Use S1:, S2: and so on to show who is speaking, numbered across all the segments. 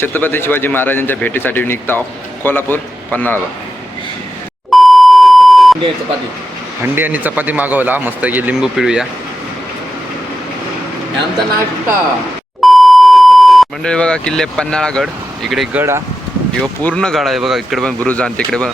S1: छत्रपती शिवाजी महाराजांच्या भेटीसाठी निघता आहोत कोल्हापूर पन्हाळा.
S2: चपाती.
S1: हंडी आणि चपाती मागवला. मस्त की लिंबू पिळूया.
S2: आमचा नाश्ता.
S1: मंडळी बघा किल्ले पन्हाळागड. इकडे गड. हा पूर्ण गड आहे बघा. इकडे पण बुरुज आणि तिकडे पण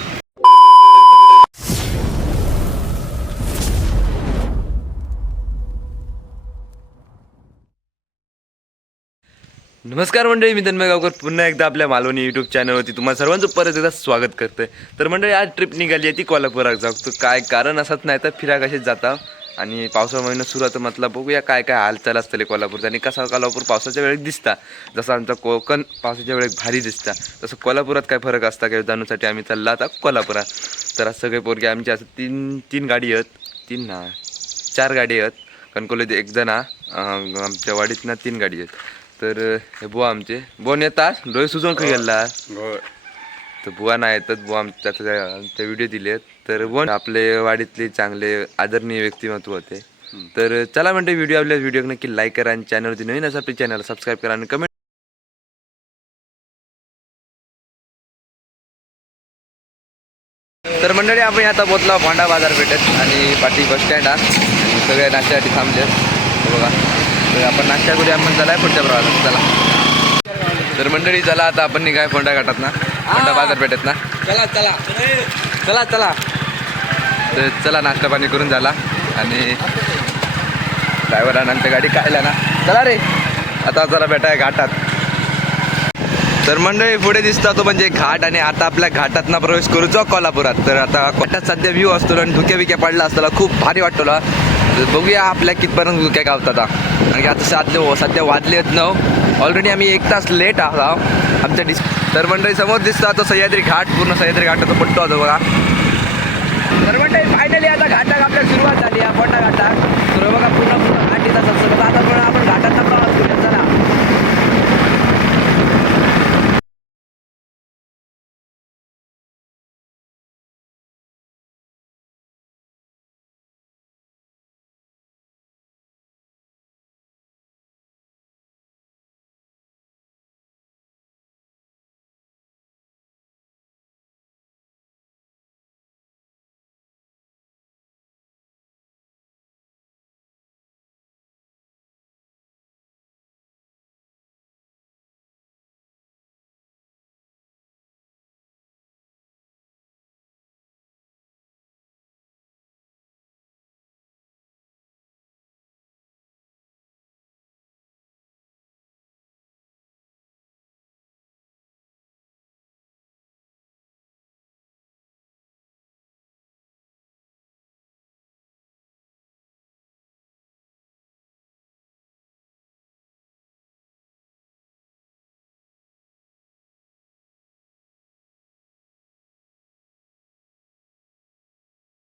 S1: नमस्कार मंडळी मी तन्मय गावकर. पुन्हा एकदा आपल्या मालवणी यूट्यूब चॅनलवरती तुम्हाला सर्वांचं परत एकदा स्वागत करतं आहे तर मंडळी आज ट्रिप निघाली आहे ती कोल्हापुरात. जाऊ तर काय कारण असंच नाही तर फिरा कशीच जाता? आणि पावसा महिना सुरू होतं म्हटलं बघूया काय काय हालचाल असतले कोल्हापूर आणि कसा कोल्हापूर पावसाच्या वेळेत दिसता? जसं आमचा कोकण पावसाच्या वेळेत भारी दिसता. तसं कोल्हापुरात काय फरक असता काय जाणूसाठी आम्ही चालला आता कोल्हापुरात. तर आज सगळे पोरगे आमचे असं तीन तीन गाडी आहेत. तीन ना? चार गाडी आहेत. कणकोलीत एक जण आमच्या वाडीत ना तीन गाडी आहेत. तर हे बुवा आमचे. बोन येतात. डोळे सुचवून खाई गेला तर बुवा नाही येतात बुवा आमच्या आमचे व्हिडिओ दिलेत. तर बोन आपले वाडीतले चांगले आदरणीय व्यक्तिमत्व होते. तर चला म्हणते व्हिडिओ आपल्या व्हिडिओ नक्की लाईक करा आणि चॅनलवरती नवीन असा आपल्या चॅनल सबस्क्राईब करा आणि कमेंट तर मंडळी आपण आता पोचलो भांडा बाजारपेठेत आणि पाठी बस स्टँड आणि सगळे नाश्त्यासाठी थांबले बघा. तर आपण नाश्ता करूया आपण चला पुढच्या प्रवासात चला. तर मंडळी चला आता आपण निघाय फोंडा घाटात ना. फोंडा बाजारपेठेत ना.
S2: चला चला. चला चला.
S1: तर चला नाश्ता पाणी करून झाला. आणि ड्रायव्हर नंतर गाडी काढल्या ना. चला रे. आता जरा भेटाय घाटात. तर मंडळी पुढे दिसता तो म्हणजे घाट आणि आता आपल्या घाटात ना प्रवेश करूचो कोल्हापुरात. तर आता घाटात सध्या व्ह्यू असतो आणि धुक्या बिक्या पडला असताना खूप भारी वाटतो बघूया आपल्या कितपर्यंत धुक्या गावतात हा. कारण की आता सध्या हो, सध्या वाजले आहेत नऊ. ऑलरेडी आम्ही एक तास लेट आहोत. आमच्या डिस तर मंडळी समोर दिसता तो सह्याद्री घाट पूर्ण सह्याद्री घाटाचा पट्टो होतो बघा. तर मंडळी फायनली आता घाटात आपल्या सुरुवात झाली या फोंडा घाटात तर बघा पूर्ण पूर्ण घाट येतात असं आता पण आपण घाटात प्रवास करूया चला.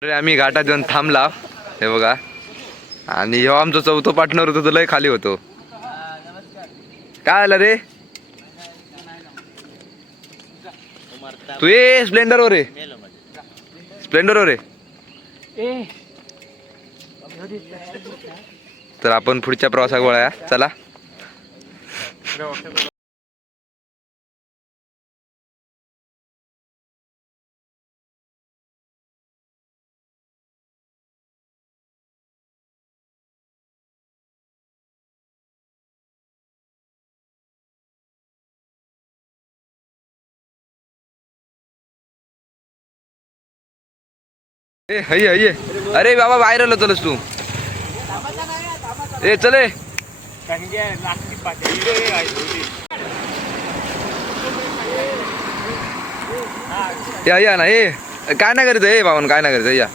S1: अरे आम्ही घाटात येऊन थांबला. हे बघा. आणि ह्यो आमचा चौथं पार्टनर होतो तो लय खाली होतो. काय आलं रे? तू ये स्प्लेंडर वर रे स्प्लेंडर वर रे तर आपण पुढच्या प्रवासात वळूया. चला. ए हय हय अरे बाबा बाहेर आलो चलस तू. ए चले या या ना ए. काय नाही करीत ए बाबा काय नाही करीत या.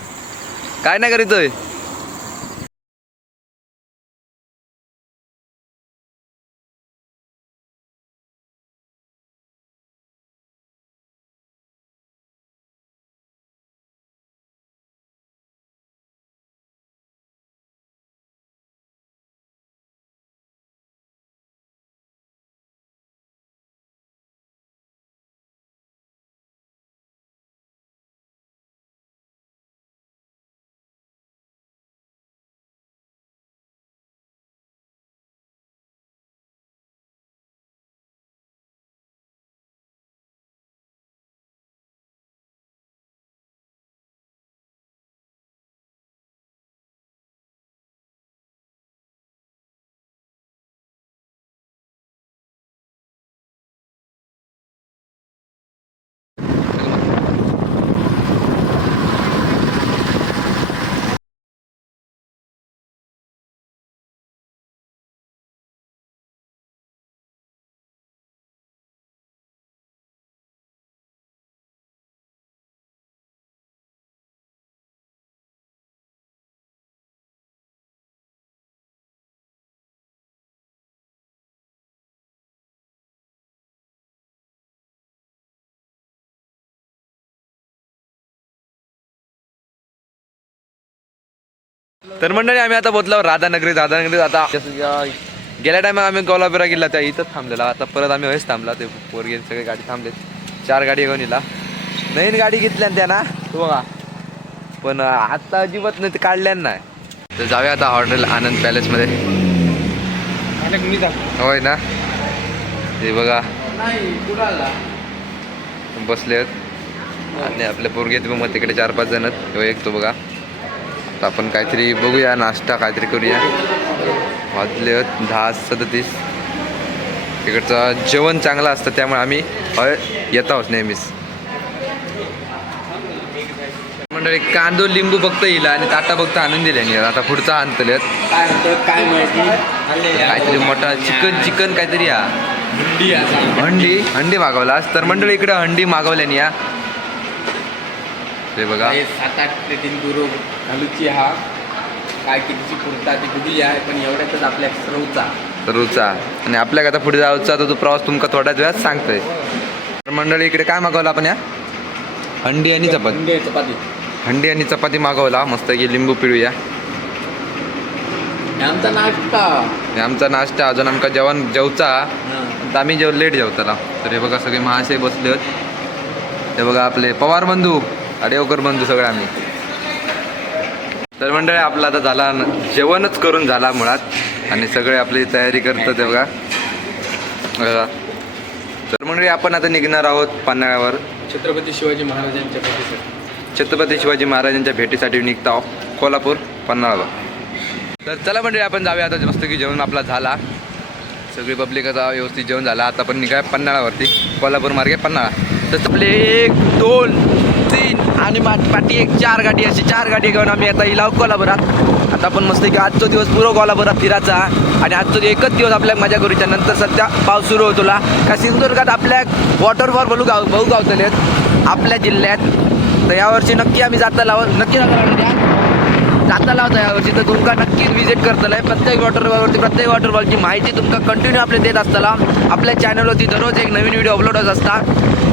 S1: काय नाही करीत तर मंडळी आम्ही आता बोलतो राधानगरी राधानगरीत आता गेल्या टायमा आम्ही कोल्हापुरा गेला त्या इथंच थांबलेला. आता परत आम्ही हेच थांबला ते पोरगे सगळे गाडी थांबलेत. चार गाडी घेऊन येला नवीन गाडी घेतल्या त्या ना बघा. पण आता अजिबात नाही ते काढल्या नाही. तर जाऊया आता हॉटेल आनंद पॅलेसमध्ये होय ना? ते बघा. बसले आहेत आणि आपले पोरगे आहेत मग तिकडे चार पाच जण एक तो बघा. आता आपण काहीतरी बघूया नाश्ता काहीतरी करूया. वाजले दहा सदतीस. तिकडचं जेवण चांगलं असतं त्यामुळे आम्ही येत आहोत नेहमीच. मंडळी कांदो लिंबू फक्त येईल आणि ताटा फक्त आणून दिले नाही आता पुढचा आणतले काहीतरी मोठा चिकन चिकन काहीतरी या.
S2: हंडी
S1: हंडी हंडी मागवलास तर मंडळी इकडे हंडी मागवल्यानी या. ते बघा.
S2: सात आठ ते तीन गुरु. घालूची हा काय कितीची पुरता ती कुठली आहे पण एवढ्यातच आपल्या सर्वचा
S1: रुचा आणि आपल्याला आता पुढे जाऊचा तो प्रवास तुमका थोड्याच वेळात सांगतोय. तर मंडळी इकडे काय मागवलं आपण या? हंडी आणि चपाती.
S2: चपाती.
S1: हंडी आणि चपाती मागवला. मस्त की लिंबू पिळूया.
S2: हे आमचा नाश्ता.
S1: आणि आमचा नाश्ता. अजून आमका जेवण जेवचा. तर आम्ही जेव लेट जेवताला. तर हे बघा सगळे महाशय बसले आहेत हे बघा आपले पवार बंधू अडेवकर बंधू सगळे आम्ही. तर मंडळी आपला आता झाला जेवणच करून झाला मुळात. आणि सगळे आपली तयारी करतात बघा. बघा. तर मंडळी आपण आता निघणार आहोत पन्हाळ्यावर
S2: छत्रपती शिवाजी महाराजांच्या भेटीसाठी.
S1: छत्रपती शिवाजी महाराजांच्या भेटीसाठी निघता आहोत कोल्हापूर पन्हाळावर. तर चला मंडळी आपण जाऊया आता मस्त की जेवण आपला झाला. सगळी पब्लिक आता व्यवस्थित जेवण झाला. आता पण निघाय पन्हाळावरती. कोल्हापूर मार्गे पन्हाळा. तर आपले एक दोन तीन आणि मा- पाठी एक चार गाडी अशी चार गाडी घेऊन आम्ही आता इलाव कोल्हापुरात. आता आपण मस्त की आजचा दिवस पुरो कोल्हापुरात फिरायचा. आणि आजचा एकच दिवस आपल्या मजा करूच्या. नंतर सध्या पाऊस सुरू होतोला का सिंधुदुर्गात आपल्या वॉटरफॉल बलू गाव बहु गावतले आहेत आपल्या जिल्ह्यात. तर यावर्षी नक्की आम्ही जाता लाव नक्की जाता जाता लावता यावर्षी तर तुमका नक्कीच विजिट करतलं आहे प्रत्येक वॉटरफॉलवरती प्रत्येक वॉटरफॉलची माहिती तुमका कंटिन्यू आपले देत असताना आपल्या चॅनलवरती दररोज एक नवीन व्हिडिओ अपलोड होत असता.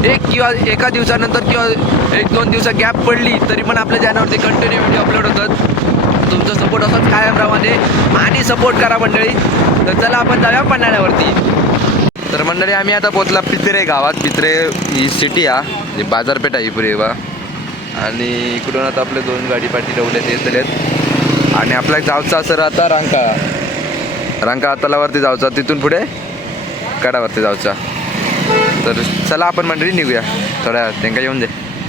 S1: एक किंवा एका दिवसानंतर किंवा एक दोन दिवसा गॅप पडली तरी पण आपल्या चॅनलवरती कंटिन्यू व्हिडिओ अपलोड होतात. तुमचा सपोर्ट असाच कायम राहते. आणि सपोर्ट करा मंडळी. तर चला आपण जाऊया पन्हाळ्यावरती. तर मंडळी आम्ही आता पोचला पित्रे गावात. पित्रे ही सिटी हा ही बाजारपेठ आहे पुरे बा. आणि इकडून आता आपले दोन गाडी पाठी ते येतलेत आणि आपल्या जावचा सर आता रांका. रांका तलावरती जावचा तिथून पुढे कडावरती जावचा तर चला आपण मंडळी निघूया. थोड्या त्यांका त्यांना येऊन दे.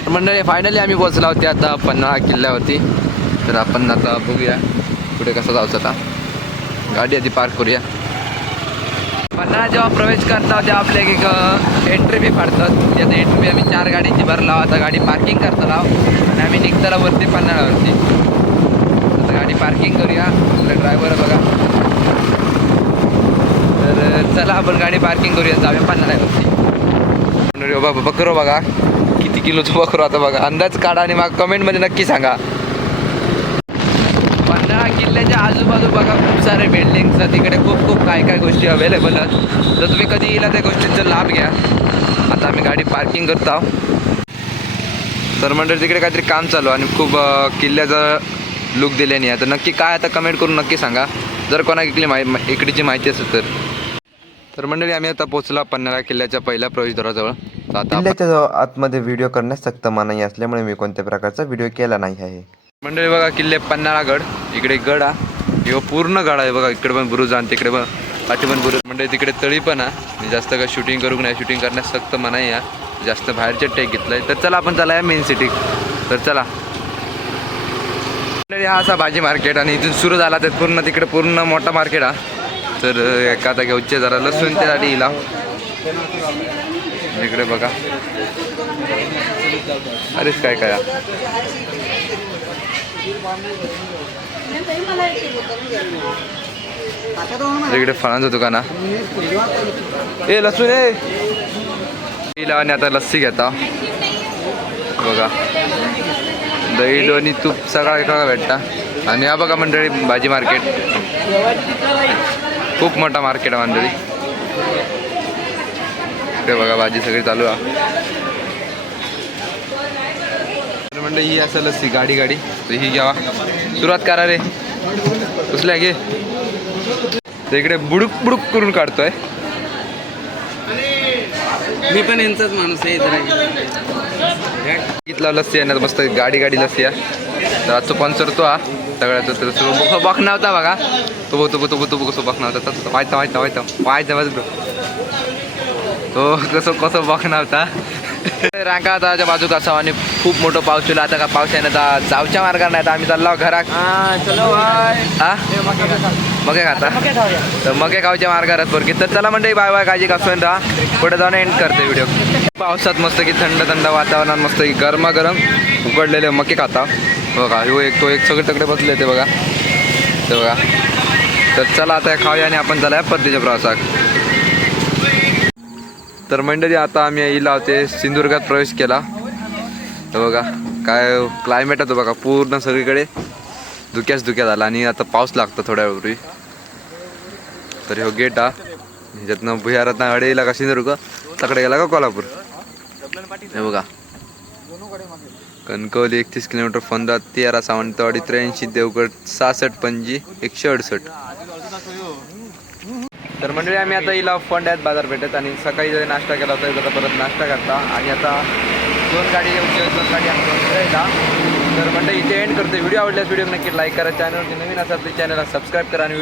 S1: मंडळी फायनली आम्ही पोहोचला होते आता पन्हाळा किल्ल्यावरती. तर आपण आता बघूया पुढे कसं जायचं आता. गाडी आधी पार्क करूया. पन्हाळा जेव्हा प्रवेश करता तेव्हा आपल्या एक एंट्री बी फाडतात त्यात एंट्री आम्ही चार गाडीची भरला. आता गाडी पार्किंग करता लाव आणि आम्ही निघताला वरती पन्हाळ्यावरती. आता गाडी पार्किंग करूया. आपला ड्रायव्हर बघा. तर चला आपण गाडी पार्किंग करूया. जाऊया पन्हाळ्यावरती. बाबा बकरो बघा. किती किलोचं बकरो आता बघा. अंदाज काढा आणि मग कमेंटमध्ये नक्की सांगा. पन्हाळा किल्ल्याच्या आजूबाजू बघा खूप सारे बिल्डिंग्स तिकडे खूप खूप काय काय गोष्टी अवेलेबल आहेत. तर तुम्ही कधी येला त्या गोष्टींचा लाभ घ्या. आता आम्ही गाडी पार्किंग करत आहोत. तर मंडळी तिकडे काहीतरी काम चालू आहे आणि खूप किल्ल्याचा लुक दिल्याने आहे. तर नक्की काय आता कमेंट करून नक्की सांगा. जर कोणा इकडली माहि इकडची माहिती असेल तर. तर मंडळी आम्ही आता पोहोचला पन्हाळा किल्ल्याच्या पहिल्या प्रवेशद्वाराजवळ. आता
S3: किल्ल्याच्या आतमध्ये व्हिडिओ करण्यास सक्त मनाई असल्यामुळे मी कोणत्या प्रकारचा व्हिडिओ केला नाही आहे.
S1: मंडळी बघा किल्ले पन्हाळागड इकडे गड. हा किंवा पूर्ण गड आहे बघा. इकडे पण बुरुज आणि तिकडे पण पाठी पण बुरुज. मंडळी तिकडे तळी पण आहे. जास्त काय शूटिंग करू नाही शूटिंग करण्यास सक्त मनाई आहे. जास्त बाहेरचे टेक घेतलंय. तर चला आपण चला या मेन सिटी तर चला. मंडळी हा असा भाजी मार्केट आणि इथून सुरू झाला तर पूर्ण तिकडे पूर्ण मोठा मार्केट हा. तर एका घेऊचे जरा लसूण त्यासाठी इला. इकडे बघा. अरेच काय काय इकडे फळांचं दुकान ए लसूण ए. इला आणि आता लस्सी घेता. बघा. दही लोणी तूप सगळा एका भेटता. आणि हा बघा मंडळी भाजी मार्केट. खूप मोठा मार्केट आहे मंडळी. इकडे बघा भाजी सगळी चालू आहे. तर मंडळी ही असं लस्सी गाडी गाडी. तर ही घ्यावा. सुरुवात करा रे. उचल्या घे. ते इकडे बुडूक बुडूक करून काढतोय.
S2: मी पण यांचाच माणूस आहे
S1: इथला लस्सी आहे ना मस्त गाडी गाडी लस्सी आहे. तर आजचा स्पॉन्सर तो हा सगळ्याचा तर तो बघ नव्हता बघा तो बघ तो तो बघ तो बघ कसं बघ नव्हता तसं व्हायचा व्हायचा व्हायचा व्हायचा तो कसं कसं बघ नव्हता रांका आता बाजूक असावं आणि खूप मोठं पाऊस येईल आता का पाऊस आहे ना आता जावच्या मार्गाने तर आम्ही चाललो घरात
S2: हा चलो
S1: हा? मगे खाता? तर मगे गावच्या मार्गावर बरं तर चला म्हणजे बाय बाय काळजी कासून राहा. पुढे जाऊन एंड करते व्हिडिओ पावसात मस्त की थंड थंड वातावरणात मस्त की गरमागरम उकडलेले मके खाता. बघा ह्यो एक तो एक सगळे तकडे बसले ते बघा. ते बघा. तर चला आता हे खाऊया आणि आपण चला परतीच्या प्रवासाक तर मंडळी आता आम्ही इला होते सिंधुदुर्गात प्रवेश केला. तर बघा काय क्लायमेट होतं बघा पूर्ण सगळीकडे धुक्याच धुक्यात आला आणि आता पाऊस लागतो थोड्या वेळपूर्वी. तर हो गेट हा ह्याच्यातनं भुयारातनं हडेला का सिंधुदुर्ग? तकडे गेला का कोल्हापूर? हे बघा. कणकवली एकतीस किलोमीटर पंधरा तेरा सावंतवाडी त्र्याऐंशी देवगड सहासष्ट पणजी एकशे अडुसष्ट. तर मंडळी आम्ही आता इला फंड आहेत बाजारपेठेत आणि सकाळी जरी नाश्ता केला होता आता परत नाश्ता करता. आणि आता दोन गाडी येऊन दोन गाडी आमच्या तर मंडळी इथे एंड करतो व्हिडिओ आवडल्यास व्हिडिओ नक्की लाईक करा. चॅनलवरती नवीन असाल तर चॅनलला सबस्क्राईब करा आणि